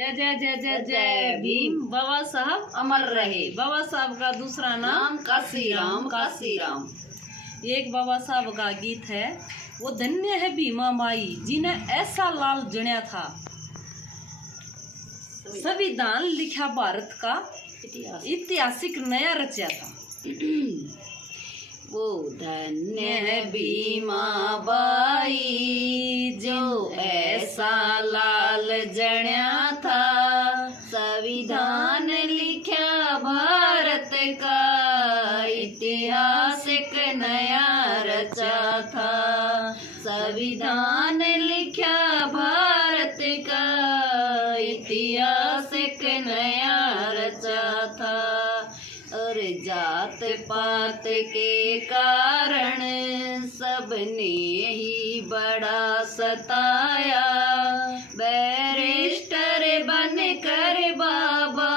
जय जय जय जय जय भीम। बाबा साहब अमर रहे। बाबा साहब का दूसरा नाम काशीराम। काशीराम एक बाबा साहब का गीत है, वो धन्य है भीमा माई जिन्हें ऐसा लाल जण्या था, संविधान लिखा भारत का ऐतिहासिक नया रचा था। वो धन्य है भीमा बाई जो ऐसा लाल जण्या था, संविधान लिखा भारत का ऐतिहासिक नया रचा था। संविधान लिखा भारत का ऐतिहासिक नया रचा था। और जात पात के कारण सबने ही बड़ा सताया, बैरिस्टर बन कर बाबा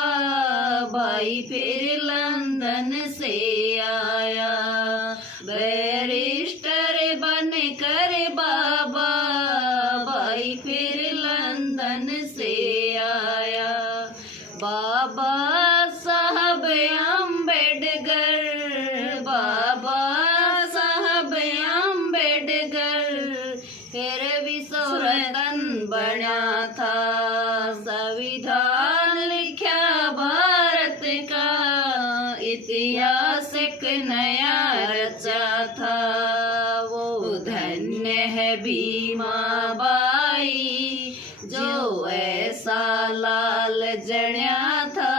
भाई फिर लंदन से आया। बैरिस्टर बन कर बाबा भाई फिर लंदन से आया। बाबा साहब अम्बेडकर, बाबा साहब अम्बेडकर फिर भी स्वतंत्र बना था। संविधान लिखा भारत का ऐतिहासिक नया रचा था। वो धन्य है भीमा बाई जो ऐसा लाल जण्या था,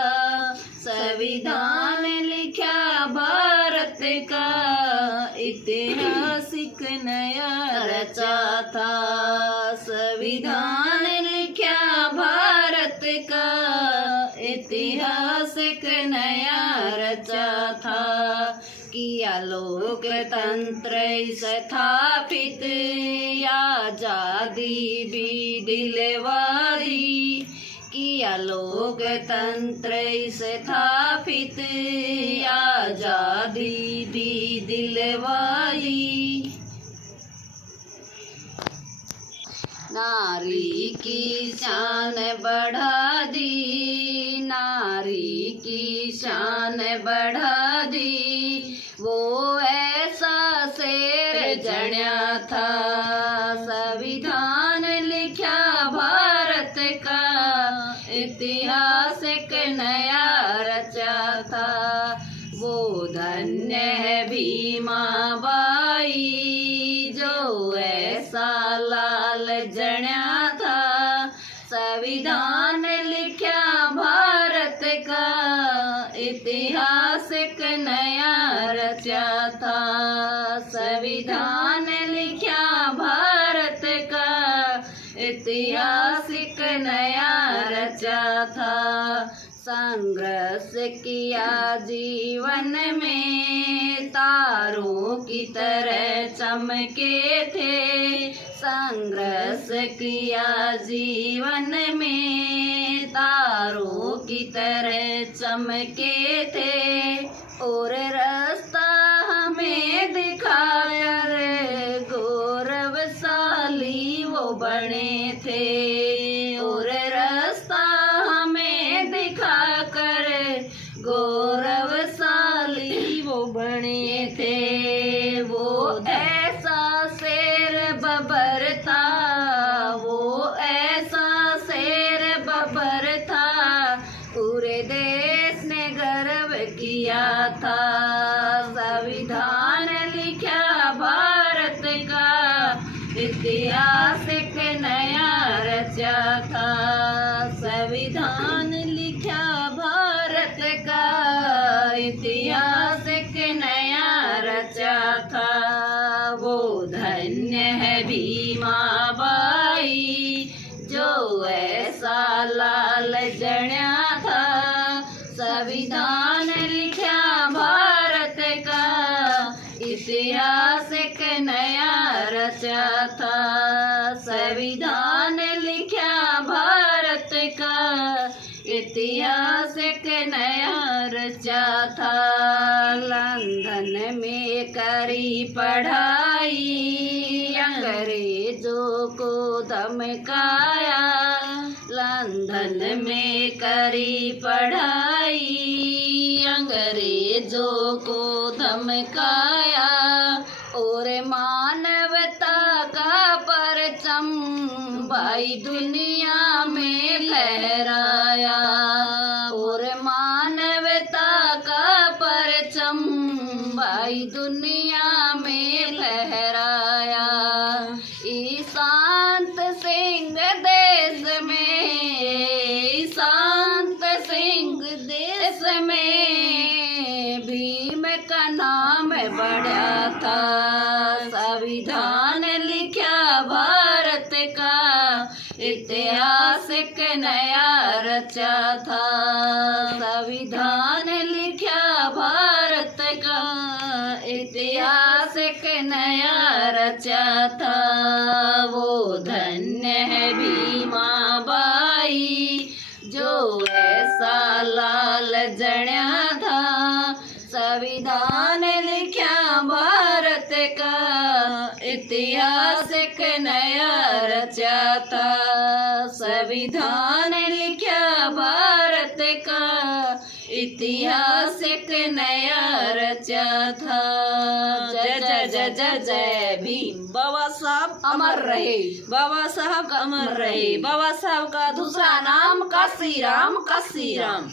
संविधान लिखा भारत का ऐतिहासिक नया रचा था। संविधान लिखा भारत का ऐतिहासिक नया रचा था। किया लोकतंत्र स्थापित, आजादी भी दिलवाई। किया लोकतंत्र स्थापित, आजादी भी दिलवाई। नारी की शान बढ़ा दी, नारी की शान बढ़ा दी। वो ऐसा शेर जण्या था, संविधान लिखा भारत का ऐतिहासिक नया रचा था। वो धन्य है भीमा बाई जो ऐसा लाल जण्या था, संविधान लिखा भारत का ऐतिहासिक नया रचा था। संविधान लिखा भारत का ऐतिहासिक नया रचा था। संघर्ष किया जीवन में तारों की तरह चमके थे। संघर्ष किया जीवन में तारों की तरह चमके थे। और रास्ता हमें दिखाकर गौरवशाली वो बने थे। और रास्ता हमें दिखाकर गौरवशाली वो बने थे। वो ऐसा शेर बबर था, वो ऐसा शेर बबर था, पूरे देश ने गर्व किया था। संविधान लिखा भारत का ऐतिहासिक नया रचा था। संविधान लिखा भारत का ऐतिहासिक नया रचा था। वो धन्य है भीमा बाई जो ऐसा लाल जण्या था, संविधान लिखा भारत का ऐतिहासिक नया रचा था। संविधान लिखा भारत का ऐतिहासिक नया रचा था। लंदन में करी पढ़ाई, अंग्रेजों को धमकाया। लंदन लंदन में करी पढ़ाई, अंग्रेजों को धमकाया और मानवता का परचम भाई दुनिया में लहराया, और मानवता का परचम भाई दुनिया में लहराया। ईशांत सिंह देश में, ईशांत सिंह देश में भीम का नाम बढ़ा था। संविधान लिखा भारत का, इतिहास एक नया रचा था। संविधान लिखा भारत का, इतिहास एक नया रचा था। वो धन्य है भीमा बाई जो ऐसा लाल जड़ा था। संविधान लिखा भारत का, इतिहास एक नया रचा था। संविधान लिखा भारत का, इतिहास एक नया रचा था। जय जय जय जय जय भीम। बाबा साहब अमर रहे, बाबा साहब अमर रहे। बाबा साहब का दूसरा नाम काशीराम, काशीराम।